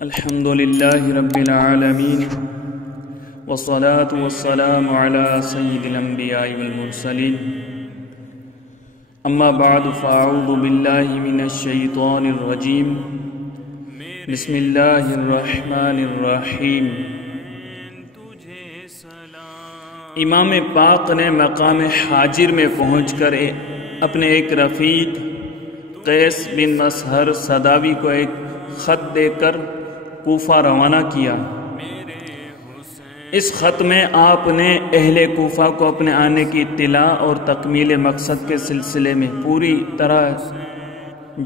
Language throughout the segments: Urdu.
الحمد لله رب العالمين والصلاة والسلام على سيد الأنبياء والمرسلين أما بعد فأعوذ بالله من الشيطان الرجيم بسم الله الرحمن الرحيم۔ امام پاک نے مقام حاجر میں پہنچ کر اپنے ایک رفیق قیس بن مسہر صداوی کو ایک خط دے کر کوفہ روانہ کیا۔ اس خط میں آپ نے اہل کوفہ کو اپنے آنے کی اطلاع اور تکمیل مقصد کے سلسلے میں پوری طرح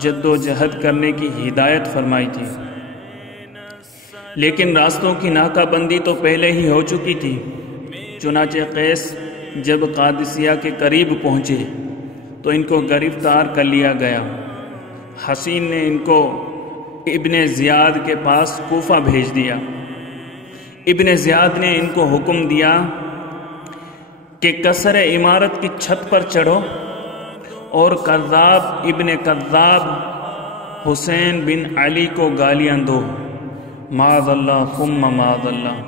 جد و جہد کرنے کی ہدایت فرمائی تھی، لیکن راستوں کی ناکہ بندی تو پہلے ہی ہو چکی تھی۔ چنانچہ قیس جب قادسیہ کے قریب پہنچے تو ان کو گرفتار کر لیا گیا۔ حسین نے ان کو ابن زیاد کے پاس کوفہ بھیج دیا۔ ابن زیاد نے ان کو حکم دیا کہ قصر عمارت کی چھت پر چڑھو اور کذاب ابن کذاب حسین بن علی کو گالیاں دو، معاذ اللہ ثم معاذ اللہ۔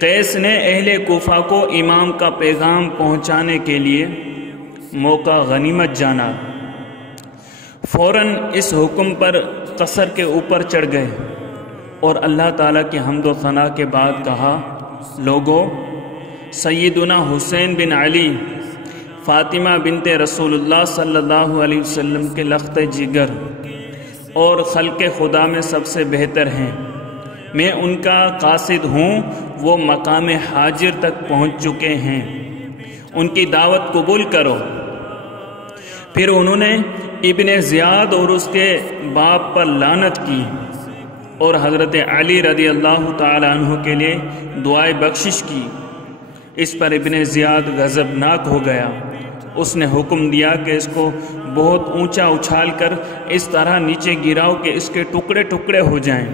قیس نے اہل کوفہ کو امام کا پیغام پہنچانے کے لیے موقع غنیمت جانا۔ فوراً اس حکم پر قصر کے اوپر چڑھ گئے اور اللہ تعالیٰ کی حمد و ثنا کے بعد کہا، لوگو، سیدنا حسین بن علی فاطمہ بنت رسول اللہ صلی اللہ علیہ وسلم کے لخت جگر اور خلق خدا میں سب سے بہتر ہیں۔ میں ان کا قاصد ہوں، وہ مقام حاجر تک پہنچ چکے ہیں، ان کی دعوت قبول کرو۔ پھر انہوں نے ابن زیاد اور اس کے باپ پر لعنت کی اور حضرت علی رضی اللہ تعالی عنہ کے لیے دعائے بخشش کی۔ اس پر ابن زیاد غضبناک ہو گیا۔ اس نے حکم دیا کہ اس کو بہت اونچا اچھال کر اس طرح نیچے گراؤ کہ اس کے ٹکڑے ٹکڑے ہو جائیں۔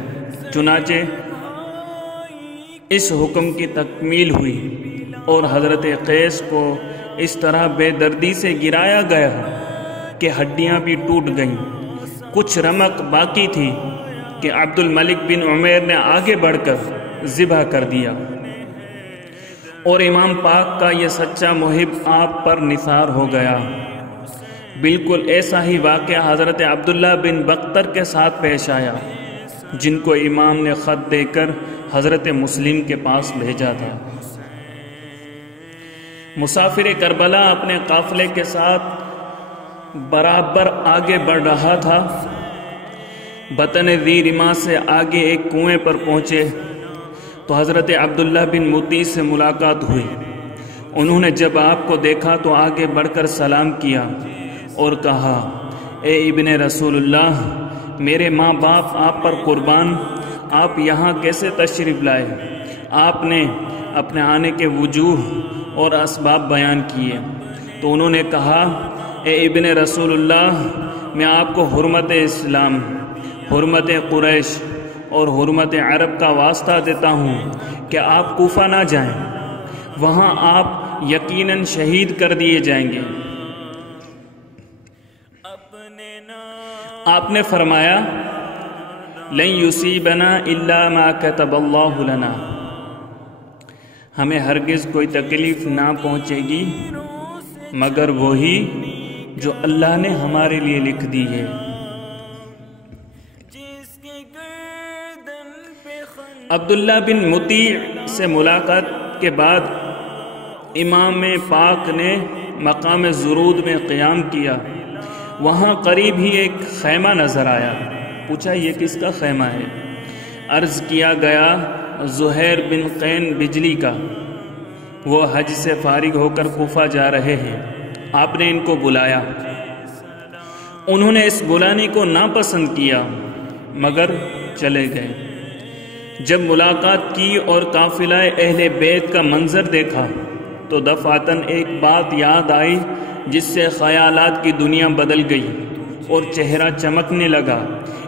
چنانچہ اس حکم کی تکمیل ہوئی اور حضرت قیس کو اس طرح بے دردی سے گرایا گیا کہ ہڈیاں بھی ٹوٹ گئیں۔ کچھ رمق باقی تھی کہ عبد الملک بن عمیر نے آگے بڑھ کر ذبح کر دیا، اور امام پاک کا یہ سچا محب آپ پر نثار ہو گیا۔ بالکل ایسا ہی واقعہ حضرت عبداللہ بن بختر کے ساتھ پیش آیا، جن کو امام نے خط دے کر حضرت مسلم کے پاس بھیجا تھا۔ مسافر کربلا اپنے قافلے کے ساتھ برابر آگے بڑھ رہا تھا۔ بطن ذی رما سے آگے ایک کنویں پر پہنچے تو حضرت عبداللہ بن مطیع سے ملاقات ہوئی۔ انہوں نے جب آپ کو دیکھا تو آگے بڑھ کر سلام کیا اور کہا، اے ابن رسول اللہ، میرے ماں باپ آپ پر قربان، آپ یہاں کیسے تشریف لائے؟ آپ نے اپنے آنے کے وجوہ اور اسباب بیان کیے تو انہوں نے کہا، اے ابن رسول اللہ، میں آپ کو حرمت اسلام، حرمت قریش اور حرمت عرب کا واسطہ دیتا ہوں کہ آپ کوفہ نہ جائیں، وہاں آپ یقیناً شہید کر دیے جائیں گے۔ آپ نے فرمایا، لن یصیبنا الا ما کتب اللہ لنا، ہمیں ہرگز کوئی تکلیف نہ پہنچے گی مگر وہی جو اللہ نے ہمارے لیے لکھ دی ہے۔ عبداللہ بن مطیع سے ملاقات کے بعد امام پاک نے مقام زرود میں قیام کیا۔ وہاں قریب ہی ایک خیمہ نظر آیا۔ پوچھا، یہ کس کا خیمہ ہے؟ عرض کیا گیا، زہیر بن قین بجلی کا، وہ حج سے فارغ ہو کر کوفہ جا رہے ہیں۔ آپ نے ان کو بلایا۔ انہوں نے اس بلانے کو ناپسند کیا مگر چلے گئے۔ جب ملاقات کی اور قافلہ اہل بیت کا منظر دیکھا تو دفعتاً ایک بات یاد آئی جس سے خیالات کی دنیا بدل گئی اور چہرہ چمکنے لگا۔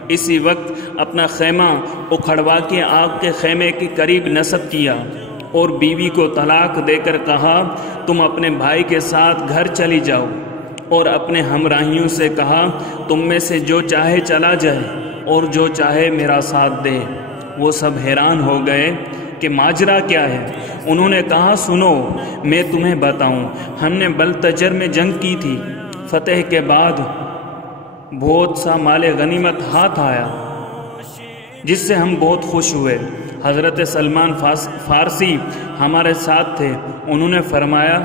اسی وقت اپنا خیمہ اکھڑوا کے آگ کے خیمے کے قریب نصب کیا اور بیوی کو طلاق دے کر کہا، تم اپنے بھائی کے ساتھ گھر چلی جاؤ، اور اپنے ہمراہیوں سے کہا، تم میں سے جو چاہے چلا جائے اور جو چاہے میرا ساتھ دے۔ وہ سب حیران ہو گئے کہ ماجرا کیا ہے؟ انہوں نے کہا سنو میں تمہیں بتاؤں، ہم نے بلتجر میں جنگ کی تھی، فتح کے بعد بہت سا مال غنیمت ہاتھ آیا جس سے ہم بہت خوش ہوئے۔ حضرت سلمان فارسی ہمارے ساتھ تھے، انہوں نے فرمایا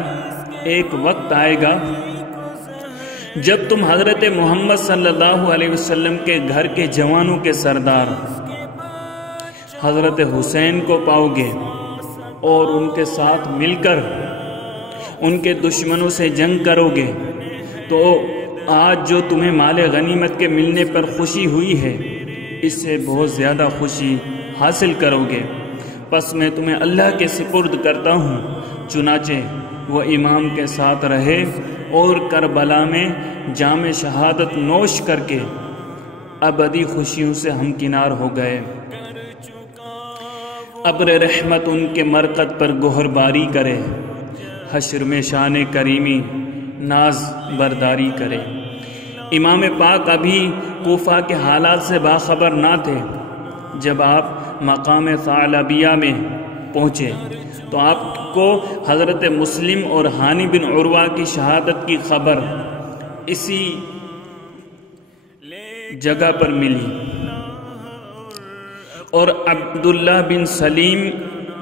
ایک وقت آئے گا جب تم حضرت محمد صلی اللہ علیہ وسلم کے گھر کے جوانوں کے سردار حضرت حسین کو پاؤ گے اور ان کے ساتھ مل کر ان کے دشمنوں سے جنگ کرو گے، تو آج جو تمہیں مال غنیمت کے ملنے پر خوشی ہوئی ہے اس سے بہت زیادہ خوشی حاصل کرو گے، پس میں تمہیں اللہ کے سپرد کرتا ہوں۔ چنانچہ وہ امام کے ساتھ رہے اور کربلا میں جام شہادت نوش کر کے ابدی خوشیوں سے ہمکنار ہو گئے۔ ابر رحمت ان کے مرقد پر گوہر باری کرے، حشر میں شان کریمی ناز برداری کرے۔ امام پاک ابھی کوفہ کے حالات سے باخبر نہ تھے۔ جب آپ مقام ثعلبیہ میں پہنچے تو آپ کو حضرت مسلم اور ہانی بن عروہ کی شہادت کی خبر اسی جگہ پر ملی، اور عبداللہ بن سلیم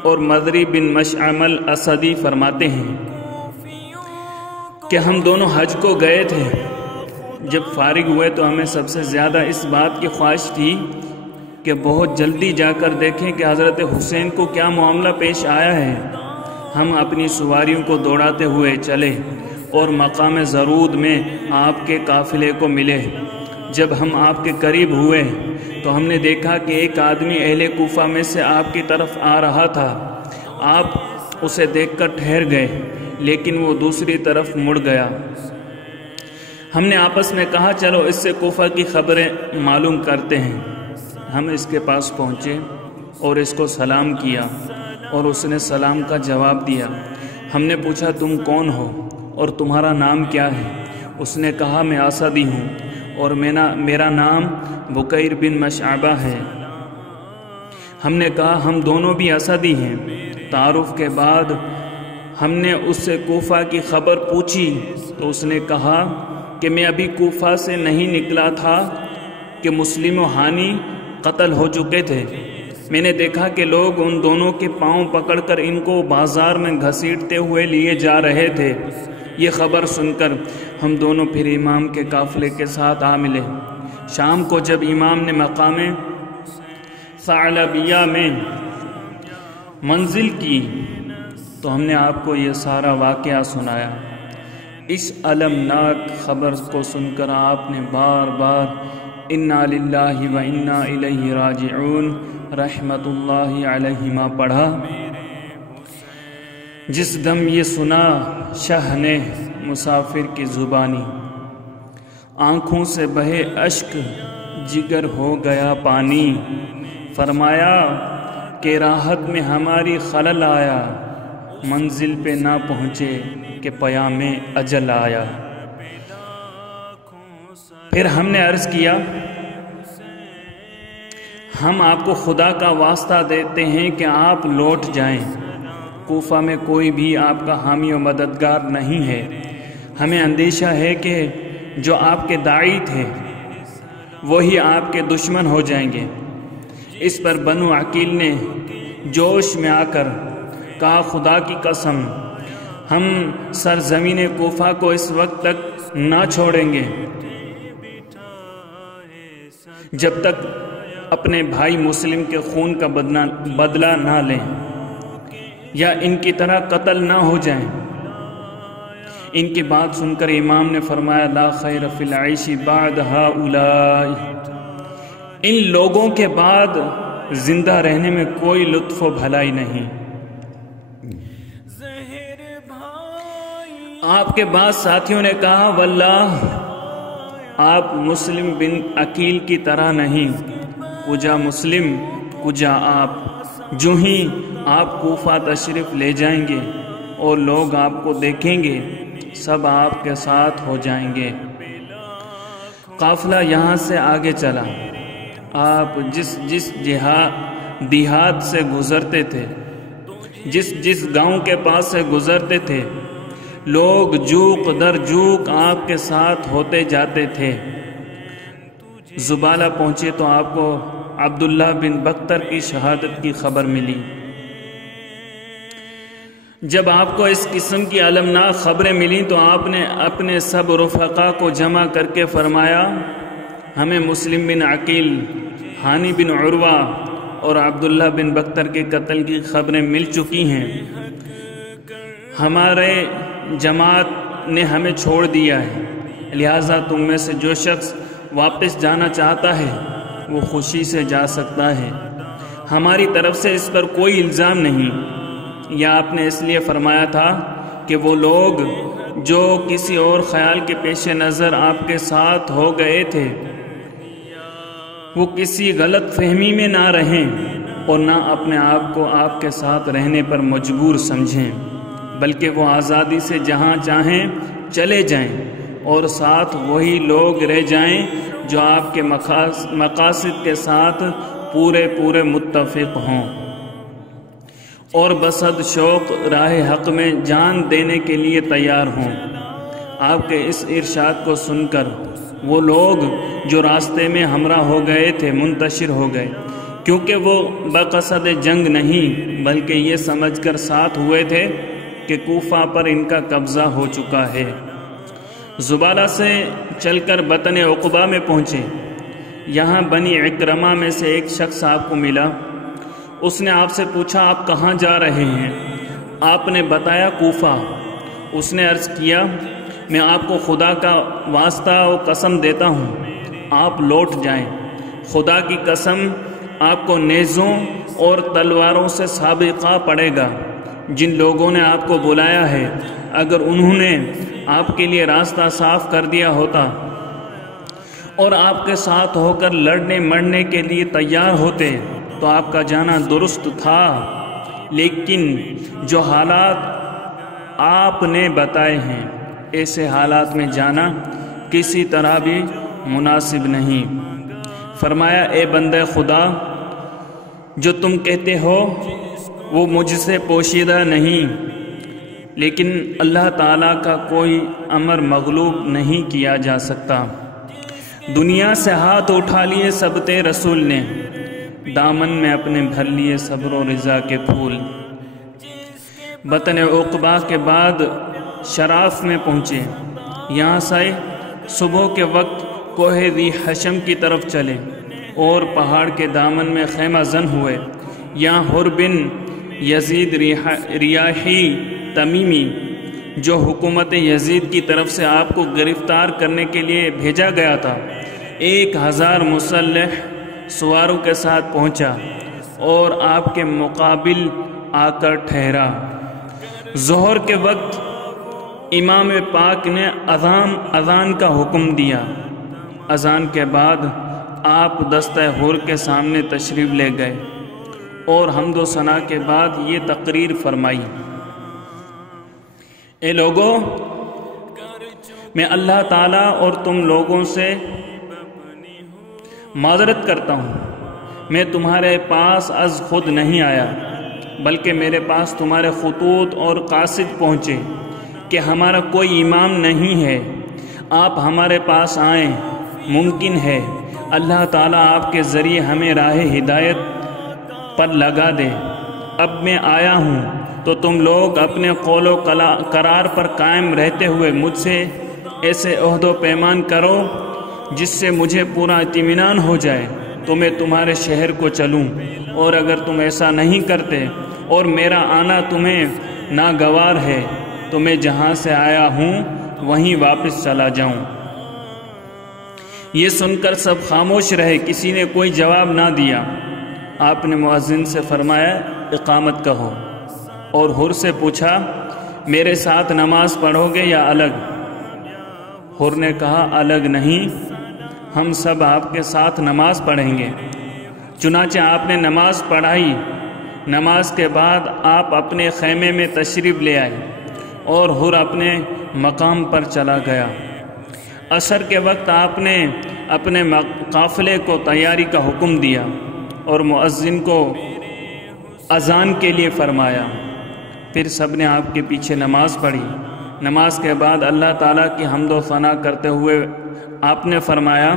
اور مدری بن مشعم الاسدی فرماتے ہیں کہ ہم دونوں حج کو گئے تھے۔ جب فارغ ہوئے تو ہمیں سب سے زیادہ اس بات کی خواہش تھی کہ بہت جلدی جا کر دیکھیں کہ حضرت حسین کو کیا معاملہ پیش آیا ہے۔ ہم اپنی سواریوں کو دوڑاتے ہوئے چلے اور مقام زرود میں آپ کے قافلے کو ملے۔ جب ہم آپ کے قریب ہوئے تو ہم نے دیکھا کہ ایک آدمی اہل کوفہ میں سے آپ کی طرف آ رہا تھا۔ آپ اسے دیکھ کر ٹھہر گئے لیکن وہ دوسری طرف مڑ گیا۔ ہم نے آپس میں کہا چلو اس سے کوفہ کی خبریں معلوم کرتے ہیں۔ ہم اس کے پاس پہنچے اور اس کو سلام کیا اور اس نے سلام کا جواب دیا۔ ہم نے پوچھا تم کون ہو اور تمہارا نام کیا ہے؟ اس نے کہا میں اسدی ہوں اور میرا نام بکیر بن مشعبہ ہے۔ ہم نے کہا ہم دونوں بھی اسدی ہیں۔ تعارف کے بعد ہم نے اس سے کوفہ کی خبر پوچھی تو اس نے کہا کہ میں ابھی کوفہ سے نہیں نکلا تھا کہ مسلم و ہانی قتل ہو چکے تھے۔ میں نے دیکھا کہ لوگ ان دونوں کے پاؤں پکڑ کر ان کو بازار میں گھسیٹتے ہوئے لیے جا رہے تھے۔ یہ خبر سن کر ہم دونوں پھر امام کے قافلے کے ساتھ آ ملے۔ شام کو جب امام نے مقام ثعلبیہ میں منزل کی تو ہم نے آپ کو یہ سارا واقعہ سنایا۔ اس المناک خبر کو سن کر آپ نے بار بار انا للہ و انا الیہ راجعون رحمت اللہ علیہما پڑھا۔ جس دم یہ سنا شاہ نے مسافر کی زبانی، آنکھوں سے بہے اشک جگر ہو گیا پانی، فرمایا کہ راحت میں ہماری خلل آیا، منزل پہ نہ پہنچے کہ پیام اجل آیا۔ پھر ہم نے عرض کیا ہم آپ کو خدا کا واسطہ دیتے ہیں کہ آپ لوٹ جائیں، کوفہ میں کوئی بھی آپ کا حامی و مددگار نہیں ہے۔ ہمیں اندیشہ ہے کہ جو آپ کے داعی تھے وہی آپ کے دشمن ہو جائیں گے۔ اس پر بنو عقیل نے جوش میں آ کر کہا خدا کی قسم ہم سرزمین کوفہ کو اس وقت تک نہ چھوڑیں گے جب تک اپنے بھائی مسلم کے خون کا بدلہ نہ لیں یا ان کی طرح قتل نہ ہو جائیں۔ ان کی بات سن کر امام نے فرمایا لا خیر فی العیش بعد ہؤلاء، ان لوگوں کے بعد زندہ رہنے میں کوئی لطف و بھلائی نہیں۔ آپ کے بعد ساتھیوں نے کہا واللہ آپ مسلم بن عقیل کی طرح نہیں، کجا مسلم کجا آپ، جو ہی آپ کوفہ تشریف لے جائیں گے اور لوگ آپ کو دیکھیں گے سب آپ کے ساتھ ہو جائیں گے۔ قافلہ یہاں سے آگے چلا، آپ جس جس دیہات سے گزرتے تھے، جس جس گاؤں کے پاس سے گزرتے تھے، لوگ جوق در جوق آپ کے ساتھ ہوتے جاتے تھے۔ زبالہ پہنچے تو آپ کو عبداللہ بن بختر کی شہادت کی خبر ملی۔ جب آپ کو اس قسم کی المناک خبریں ملیں تو آپ نے اپنے سب رفقا کو جمع کر کے فرمایا، ہمیں مسلم بن عقیل، ہانی بن عروہ اور عبداللہ بن بختر کے قتل کی خبریں مل چکی ہیں۔ ہمارے جماعت نے ہمیں چھوڑ دیا ہے، لہٰذا تم میں سے جو شخص واپس جانا چاہتا ہے وہ خوشی سے جا سکتا ہے، ہماری طرف سے اس پر کوئی الزام نہیں۔ یا آپ نے اس لیے فرمایا تھا کہ وہ لوگ جو کسی اور خیال کے پیش نظر آپ کے ساتھ ہو گئے تھے وہ کسی غلط فہمی میں نہ رہیں اور نہ اپنے آپ کو آپ کے ساتھ رہنے پر مجبور سمجھیں، بلکہ وہ آزادی سے جہاں چاہیں چلے جائیں اور ساتھ وہی لوگ رہ جائیں جو آپ کے مقاصد کے ساتھ پورے متفق ہوں، اور بصد شوق راہ حق میں جان دینے کے لیے تیار ہوں۔ آپ کے اس ارشاد کو سن کر وہ لوگ جو راستے میں ہمراہ ہو گئے تھے منتشر ہو گئے، کیونکہ وہ بقصد جنگ نہیں بلکہ یہ سمجھ کر ساتھ ہوئے تھے کہ کوفہ پر ان کا قبضہ ہو چکا ہے۔ زبالہ سے چل کر بطن عقبہ میں پہنچے۔ یہاں بنی اکرمہ میں سے ایک شخص آپ کو ملا۔ اس نے آپ سے پوچھا، آپ کہاں جا رہے ہیں؟ آپ نے بتایا کوفہ۔ اس نے عرض کیا، میں آپ کو خدا کا واسطہ و قسم دیتا ہوں، آپ لوٹ جائیں۔ خدا کی قسم، آپ کو نیزوں اور تلواروں سے سابقہ پڑے گا۔ جن لوگوں نے آپ کو بلایا ہے، اگر انہوں نے آپ کے لیے راستہ صاف کر دیا ہوتا اور آپ کے ساتھ ہو کر لڑنے مرنے کے لیے تیار ہوتے تو آپ کا جانا درست تھا، لیکن جو حالات آپ نے بتائے ہیں ایسے حالات میں جانا کسی طرح بھی مناسب نہیں۔ فرمایا، اے بندے خدا، جو تم کہتے ہو وہ مجھ سے پوشیدہ نہیں، لیکن اللہ تعالیٰ کا کوئی امر مغلوب نہیں کیا جا سکتا۔ دنیا سے ہاتھ اٹھا لیے سبتے رسول نے، دامن میں اپنے بھر لیے صبر و رضا کے پھول۔ بطن عقبہ کے بعد شراف میں پہنچے۔ یہاں سے صبح کے وقت کوہ ذی حشم کی طرف چلے اور پہاڑ کے دامن میں خیمہ زن ہوئے۔ یہاں حر بن یزید ریاحی تمیمی، جو حکومت یزید کی طرف سے آپ کو گرفتار کرنے کے لیے بھیجا گیا تھا، 1000 مسلح سواروں کے ساتھ پہنچا اور آپ کے مقابل آ کر ٹھہرا۔ ظہر کے وقت امام پاک نے اذان کا حکم دیا۔ اذان کے بعد آپ دستہ حر کے سامنے تشریف لے گئے اور حمد و ثنا کے بعد یہ تقریر فرمائی، اے لوگو، میں اللہ تعالیٰ اور تم لوگوں سے معذرت کرتا ہوں، میں تمہارے پاس از خود نہیں آیا، بلکہ میرے پاس تمہارے خطوط اور قاصد پہنچے کہ ہمارا کوئی امام نہیں ہے، آپ ہمارے پاس آئیں، ممکن ہے اللہ تعالیٰ آپ کے ذریعے ہمیں راہ ہدایت پر لگا دے۔ اب میں آیا ہوں تو تم لوگ اپنے قول و قرار پر قائم رہتے ہوئے مجھ سے ایسے عہد و پیمان کرو جس سے مجھے پورا اطمینان ہو جائے تو میں تمہارے شہر کو چلوں، اور اگر تم ایسا نہیں کرتے اور میرا آنا تمہیں ناگوار ہے تو میں جہاں سے آیا ہوں وہیں واپس چلا جاؤں۔ یہ سن کر سب خاموش رہے، کسی نے کوئی جواب نہ دیا۔ آپ نے مؤذن سے فرمایا، اقامت کہو، اور حر سے پوچھا، میرے ساتھ نماز پڑھو گے یا الگ؟ حر نے کہا، الگ نہیں، ہم سب آپ کے ساتھ نماز پڑھیں گے۔ چنانچہ آپ نے نماز پڑھائی۔ نماز کے بعد آپ اپنے خیمے میں تشریف لے آئے اور حر اپنے مقام پر چلا گیا۔ عصر کے وقت آپ نے اپنے قافلے کو تیاری کا حکم دیا اور مؤذن کو اذان کے لیے فرمایا۔ پھر سب نے آپ کے پیچھے نماز پڑھی۔ نماز کے بعد اللہ تعالیٰ کی حمد و ثنا کرتے ہوئے آپ نے فرمایا،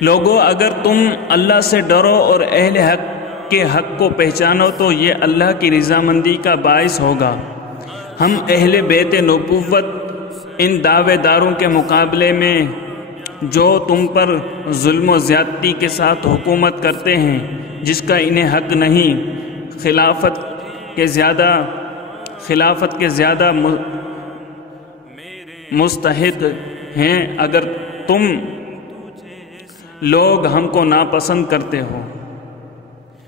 لوگو اگر تم اللہ سے ڈرو اور اہل حق کے حق کو پہچانو تو یہ اللہ کی رضامندی کا باعث ہوگا۔ ہم اہل بیت نبوت ان دعوے داروں کے مقابلے میں جو تم پر ظلم و زیادتی کے ساتھ حکومت کرتے ہیں، جس کا انہیں حق نہیں، خلافت کے زیادہ مستحق ہیں، اگر تم لوگ ہم کو ناپسند کرتے ہو۔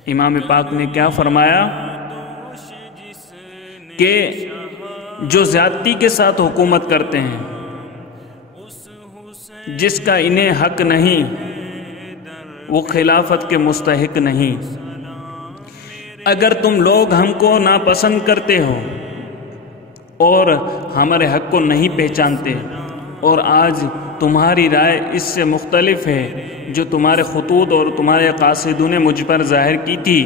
امام پاک نے کیا فرمایا کہ جو زیادتی کے ساتھ حکومت کرتے ہیں، جس کا انہیں حق نہیں، وہ خلافت کے مستحق نہیں۔ اگر تم لوگ ہم کو ناپسند کرتے ہو اور ہمارے حق کو نہیں پہچانتے اور آج تمہاری رائے اس سے مختلف ہے جو تمہارے خطوط اور تمہارے قاصدوں نے مجھ پر ظاہر کی تھی،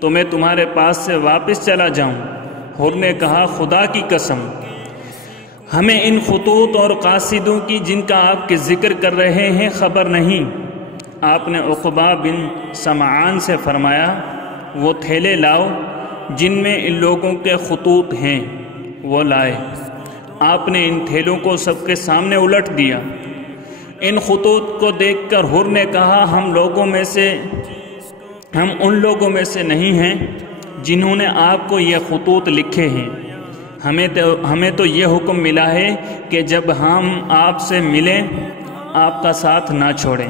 تو میں تمہارے پاس سے واپس چلا جاؤں۔ حر نے کہا، خدا کی قسم ہمیں ان خطوط اور قاصدوں کی جن کا آپ کے ذکر کر رہے ہیں خبر نہیں۔ آپ نے عقبہ بن سمعان سے فرمایا، وہ تھیلے لاؤ جن میں ان لوگوں کے خطوط ہیں۔ وہ لائے۔ آپ نے ان تھیلوں کو سب کے سامنے الٹ دیا۔ ان خطوط کو دیکھ کر حر نے کہا، ہم ان لوگوں میں سے نہیں ہیں جنہوں نے آپ کو یہ خطوط لکھے ہیں۔ ہمیں تو یہ حکم ملا ہے کہ جب ہم آپ سے ملیں آپ کا ساتھ نہ چھوڑیں،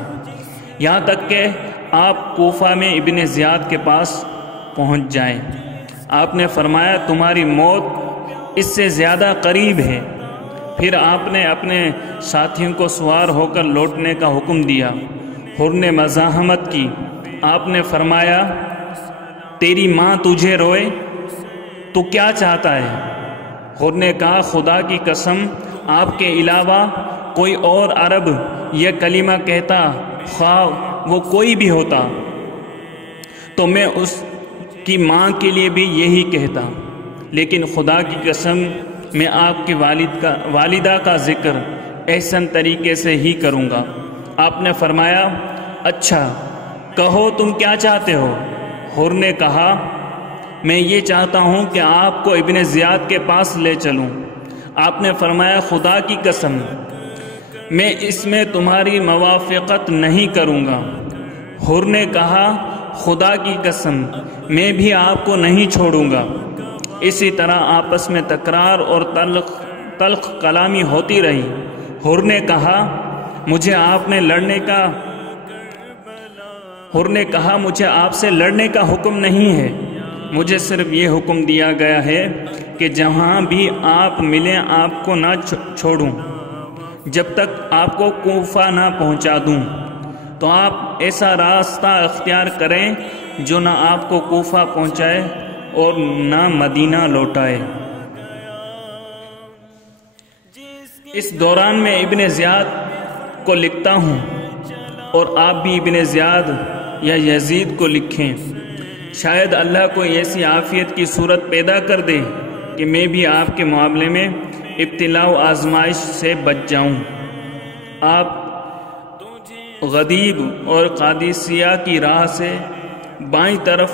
یہاں تک کہ آپ کوفہ میں ابن زیاد کے پاس پہنچ جائیں۔ آپ نے فرمایا، تمہاری موت اس سے زیادہ قریب ہے۔ پھر آپ نے اپنے ساتھیوں کو سوار ہو کر لوٹنے کا حکم دیا۔ حر نے مزاحمت کی۔ آپ نے فرمایا، تیری ماں تجھے روئے تو کیا چاہتا ہے؟ حر نے کہا، خدا کی قسم آپ کے علاوہ کوئی اور عرب یہ کلمہ کہتا، خواہ وہ کوئی بھی ہوتا، تو میں اس کی ماں کے لیے بھی یہی کہتا، لیکن خدا کی قسم میں آپ کی والدہ کا ذکر احسن طریقے سے ہی کروں گا۔ آپ نے فرمایا، اچھا کہو تم کیا چاہتے ہو؟ حر نے کہا، میں یہ چاہتا ہوں کہ آپ کو ابن زیاد کے پاس لے چلوں۔ آپ نے فرمایا، خدا کی قسم میں اس میں تمہاری موافقت نہیں کروں گا۔ حر نے کہا، خدا کی قسم میں بھی آپ کو نہیں چھوڑوں گا۔ اسی طرح آپس میں تکرار اور تلخ کلامی ہوتی رہی۔ حر نے کہا، مجھے آپ سے لڑنے کا حکم نہیں ہے، مجھے صرف یہ حکم دیا گیا ہے کہ جہاں بھی آپ ملیں آپ کو نہ چھوڑوں جب تک آپ کو کوفہ نہ پہنچا دوں۔ تو آپ ایسا راستہ اختیار کریں جو نہ آپ کو کوفہ پہنچائے اور نہ مدینہ لوٹائے۔ اس دوران میں ابن زیاد کو لکھتا ہوں اور آپ بھی ابن زیاد یا یزید کو لکھیں، شاید اللہ کو ایسی عافیت کی صورت پیدا کر دے کہ میں بھی آپ کے معاملے میں ابتلاء و آزمائش سے بچ جاؤں۔ آپ غدیب اور قادسیہ کی راہ سے بائیں طرف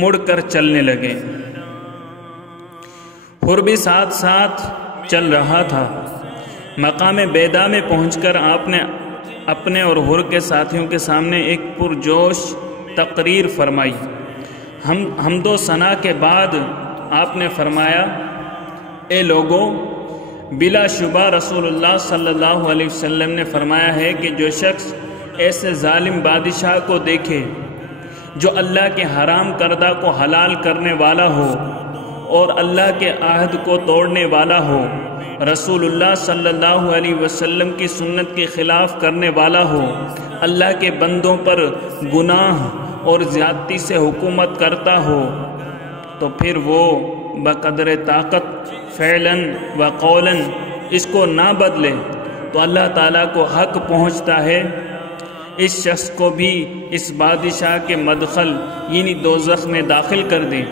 مڑ کر چلنے لگے۔ حر بھی ساتھ ساتھ چل رہا تھا۔ مقام بیدا میں پہنچ کر آپ نے اپنے اور حر کے ساتھیوں کے سامنے ایک پرجوش تقریر فرمائی۔ حمد و ثنا کے بعد آپ نے فرمایا، اے لوگو، بلا شبہ رسول اللہ صلی اللہ علیہ وسلم نے فرمایا ہے کہ جو شخص ایسے ظالم بادشاہ کو دیکھے جو اللہ کے حرام کردہ کو حلال کرنے والا ہو اور اللہ کے عہد کو توڑنے والا ہو، رسول اللہ صلی اللہ علیہ وسلم کی سنت کے خلاف کرنے والا ہو، اللہ کے بندوں پر گناہ اور زیادتی سے حکومت کرتا ہو، تو پھر وہ بقدر طاقت فعلاً و قولاً اس کو نہ بدلے تو اللہ تعالیٰ کو حق پہنچتا ہے، اس شخص کو بھی اس بادشاہ کے مدخل یعنی دوزخ میں داخل کر دیں۔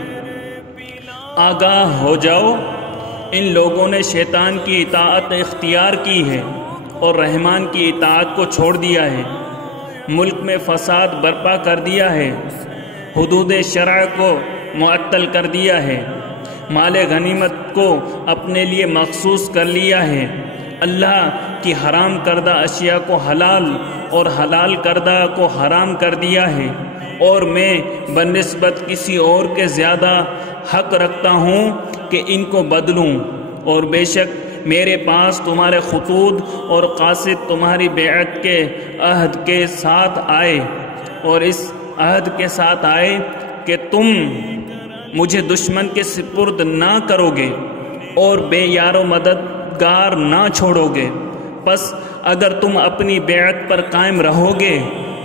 آگاہ ہو جاؤ، ان لوگوں نے شیطان کی اطاعت اختیار کی ہے اور رحمان کی اطاعت کو چھوڑ دیا ہے، ملک میں فساد برپا کر دیا ہے، حدود شرع کو معطل کر دیا ہے، مال غنیمت کو اپنے لیے مخصوص کر لیا ہے، اللہ کی حرام کردہ اشیاء کو حلال اور حلال کردہ کو حرام کر دیا ہے، اور میں بنسبت کسی اور کے زیادہ حق رکھتا ہوں کہ ان کو بدلوں، اور بے شک میرے پاس تمہارے خطوط اور قاصد تمہاری بیعت کے عہد کے ساتھ آئے، اور اس عہد کے ساتھ آئے کہ تم مجھے دشمن کے سپرد نہ کرو گے اور بے یار و مددگار نہ چھوڑو گے، پس اگر تم اپنی بیعت پر قائم رہو گے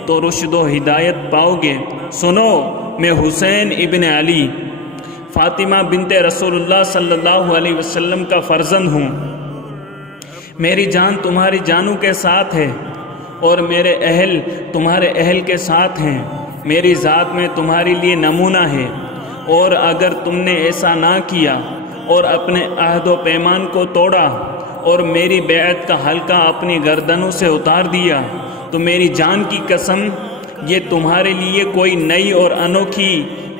تو رشد و ہدایت پاؤ گے۔ سنو، میں حسین ابن علی فاطمہ بنت رسول اللہ صلی اللہ علیہ وسلم کا فرزند ہوں، میری جان تمہاری جانوں کے ساتھ ہے اور میرے اہل تمہارے اہل کے ساتھ ہیں، میری ذات میں تمہارے لیے نمونہ ہے، اور اگر تم نے ایسا نہ کیا اور اپنے عہد و پیمان کو توڑا اور میری بیعت کا حلقہ اپنی گردنوں سے اتار دیا تو میری جان کی قسم یہ تمہارے لیے کوئی نئی اور انوکھی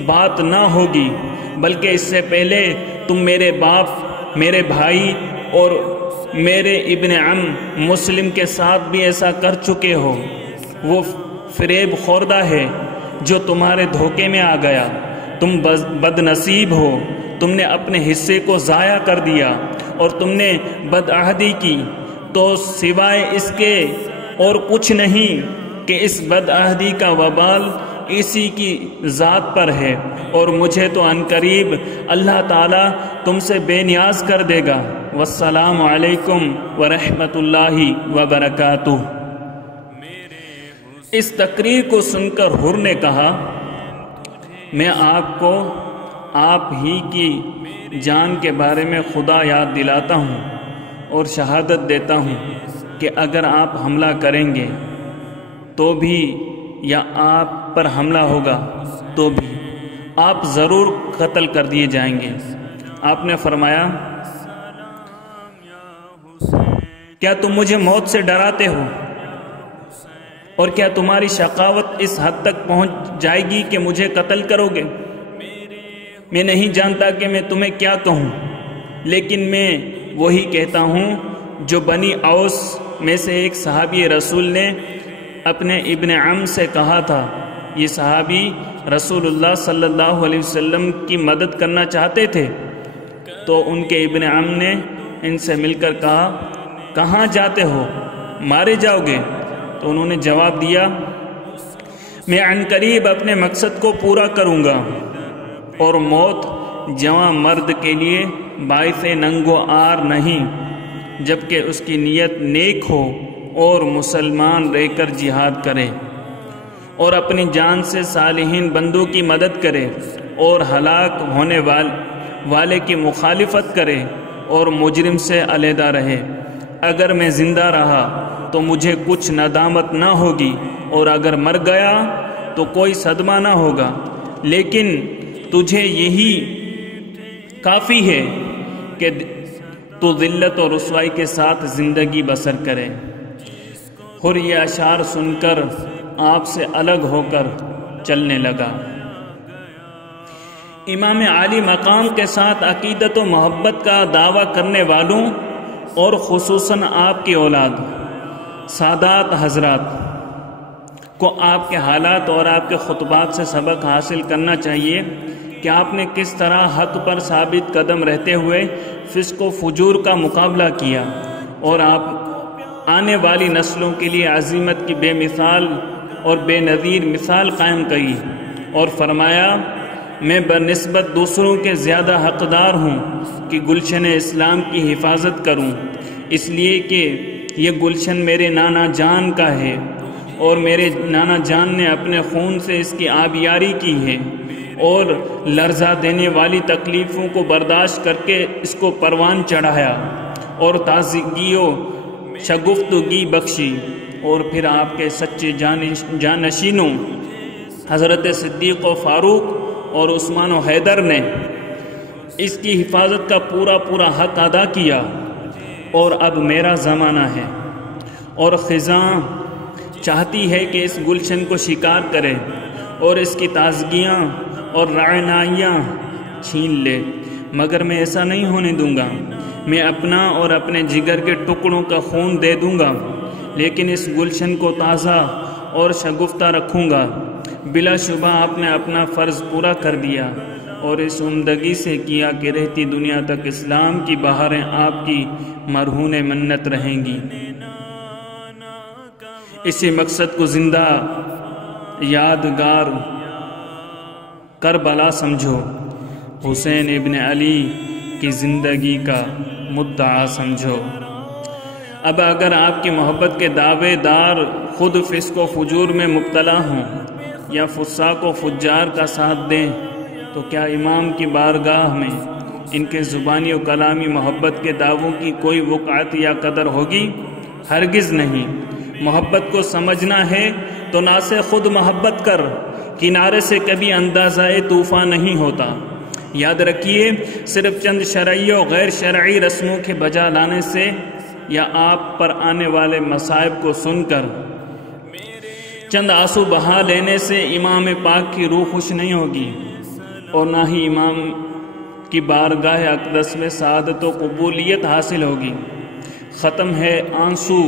بات نہ ہوگی، بلکہ اس سے پہلے تم میرے باپ، میرے بھائی اور میرے ابن عم مسلم کے ساتھ بھی ایسا کر چکے ہو۔ وہ فریب خوردہ ہے جو تمہارے دھوکے میں آ گیا، تم بد نصیب ہو، تم نے اپنے حصے کو ضائع کر دیا اور تم نے بدعہدی کی، تو سوائے اس کے اور کچھ نہیں کہ اس بدعہدی کا وبال اسی کی ذات پر ہے، اور مجھے تو عنقریب اللہ تعالیٰ تم سے بے نیاز کر دے گا۔ والسلام علیکم ورحمۃ اللہ وبرکاتہ۔ اس تقریر کو سن کر حر نے کہا، میں آپ کو آپ ہی کی جان کے بارے میں خدا یاد دلاتا ہوں اور شہادت دیتا ہوں کہ اگر آپ حملہ کریں گے تو بھی یا آپ پر حملہ ہوگا تو بھی آپ ضرور قتل کر دیے جائیں گے۔ آپ نے فرمایا، کیا تم مجھے موت سے ڈراتے ہو؟ اور کیا تمہاری شقاوت اس حد تک پہنچ جائے گی کہ مجھے قتل کرو گے؟ میں نہیں جانتا کہ میں تمہیں کیا کہوں، لیکن میں وہی کہتا ہوں جو بنی اوس میں سے ایک صحابی رسول نے اپنے ابن عم سے کہا تھا۔ یہ صحابی رسول اللہ صلی اللہ علیہ وسلم کی مدد کرنا چاہتے تھے، تو ان کے ابن عم نے ان سے مل کر کہا، کہاں جاتے ہو؟ مارے جاؤ گے؟ تو انہوں نے جواب دیا، میں عنقریب اپنے مقصد کو پورا کروں گا، اور موت جوان مرد کے لیے باعث ننگ و آر نہیں، جبکہ اس کی نیت نیک ہو اور مسلمان رہ کر جہاد کرے اور اپنی جان سے صالحین بندوں کی مدد کرے اور ہلاک ہونے والے کی مخالفت کرے اور مجرم سے علیحدہ رہے۔ اگر میں زندہ رہا تو مجھے کچھ ندامت نہ ہوگی، اور اگر مر گیا تو کوئی صدمہ نہ ہوگا، لیکن تجھے یہی کافی ہے کہ تو ذلت اور رسوائی کے ساتھ زندگی بسر کرے۔ حر یہ اشعار سن کر آپ سے الگ ہو کر چلنے لگا۔ امام عالی مقام کے ساتھ عقیدت و محبت کا دعویٰ کرنے والوں اور خصوصاً آپ کی اولاد سادات حضرات کو آپ کے حالات اور آپ کے خطبات سے سبق حاصل کرنا چاہیے کہ آپ نے کس طرح حق پر ثابت قدم رہتے ہوئے فسق و فجور کا مقابلہ کیا، اور آپ آنے والی نسلوں کے لیے عظمت کی بے مثال اور بے نظیر مثال قائم کی، اور فرمایا، میں بنسبت دوسروں کے زیادہ حقدار ہوں کہ گلشن اسلام کی حفاظت کروں، اس لیے کہ یہ گلشن میرے نانا جان کا ہے، اور میرے نانا جان نے اپنے خون سے اس کی آبیاری کی ہے، اور لرزہ دینے والی تکلیفوں کو برداشت کر کے اس کو پروان چڑھایا، اور تازگی و شگفتگی بخشی، اور پھر آپ کے سچے جانشینوں حضرت صدیق و فاروق اور عثمان و حیدر نے اس کی حفاظت کا پورا حق ادا کیا، اور اب میرا زمانہ ہے، اور خزاں چاہتی ہے کہ اس گلشن کو شکار کرے اور اس کی تازگیاں اور رعنائیاں چھین لے، مگر میں ایسا نہیں ہونے دوں گا۔ میں اپنا اور اپنے جگر کے ٹکڑوں کا خون دے دوں گا، لیکن اس گلشن کو تازہ اور شگفتہ رکھوں گا۔ بلا شبہ آپ نے اپنا فرض پورا کر دیا، اور اس عمدگی سے کیا کہ رہتی دنیا تک اسلام کی بہاریں آپ کی مرہون منت رہیں گی۔ اسی مقصد کو زندہ یادگار کربلا سمجھو، حسین ابن علی کی زندگی کا مدعا سمجھو۔ اب اگر آپ کی محبت کے دعوے دار خود فسق و فجور میں مبتلا ہوں یا فساق و فجار کا ساتھ دیں، تو کیا امام کی بارگاہ میں ان کے زبانی و کلامی محبت کے دعووں کی کوئی وقعت یا قدر ہوگی؟ ہرگز نہیں۔ محبت کو سمجھنا ہے تو نہ سے خود محبت کر، کنارے سے کبھی اندازہ طوفان نہیں ہوتا۔ یاد رکھیے، صرف چند شرعی و غیر شرعی رسموں کے بجا لانے سے یا آپ پر آنے والے مصائب کو سن کر چند آنسو بہا لینے سے امام پاک کی روح خوش نہیں ہوگی، اور نہ ہی امام کی بارگاہ اقدس میں سعادت و قبولیت حاصل ہوگی۔ ختم ہے آنسو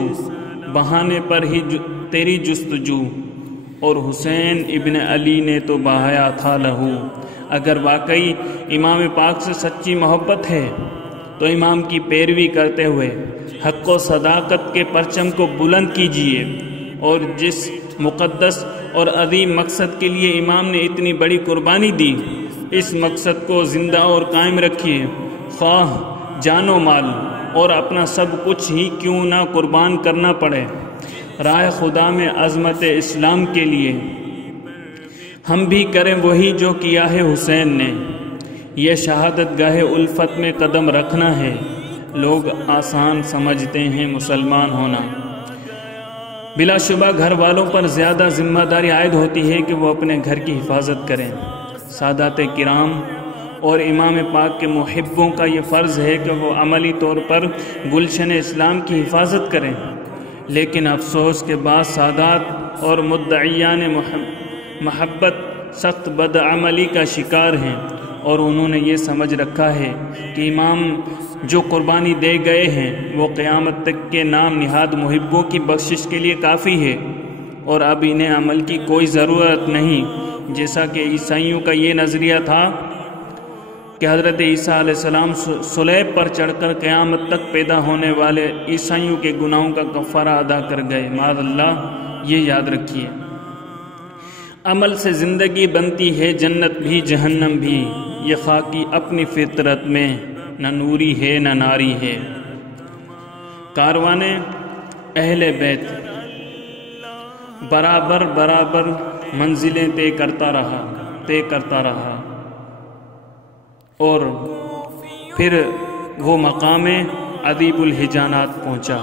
بہانے پر ہی تیری جستجو، اور حسین ابن علی نے تو بہایا تھا لہو۔ اگر واقعی امام پاک سے سچی محبت ہے تو امام کی پیروی کرتے ہوئے حق و صداقت کے پرچم کو بلند کیجیے، اور جس مقدس اور عظیم مقصد کے لیے امام نے اتنی بڑی قربانی دی، اس مقصد کو زندہ اور قائم رکھیے، خواہ جان و مال اور اپنا سب کچھ ہی کیوں نہ قربان کرنا پڑے، راہ خدا میں عظمت اسلام کے لیے۔ ہم بھی کریں وہی جو کیا ہے حسین نے۔ یہ شہادت گاہ الفت میں قدم رکھنا ہے۔ لوگ آسان سمجھتے ہیں مسلمان ہونا۔ بلا شبہ گھر والوں پر زیادہ ذمہ داری عائد ہوتی ہے کہ وہ اپنے گھر کی حفاظت کریں۔ سادات کرام اور امام پاک کے محبوں کا یہ فرض ہے کہ وہ عملی طور پر گلشن اسلام کی حفاظت کریں، لیکن افسوس کے بعد سادات اور مدعیان محبت سخت بدعملی کا شکار ہیں، اور انہوں نے یہ سمجھ رکھا ہے کہ امام جو قربانی دے گئے ہیں وہ قیامت تک کے نام نہاد محبوں کی بخشش کے لیے کافی ہے، اور اب انہیں عمل کی کوئی ضرورت نہیں، جیسا کہ عیسائیوں کا یہ نظریہ تھا کہ حضرت عیسیٰ علیہ السلام صلیب پر چڑھ کر قیامت تک پیدا ہونے والے عیسائیوں کے گناہوں کا کفارہ ادا کر گئے۔ معاذ اللہ، یہ یاد رکھیے۔ عمل سے زندگی بنتی ہے جنت بھی جہنم بھی، یہ خاکی اپنی فطرت میں نہ نوری ہے نہ ناری ہے۔ کاروانے اہل بیت برابر برابر منزلیں طے کرتا رہا اور پھر وہ مقام ادیب الحجانات پہنچا۔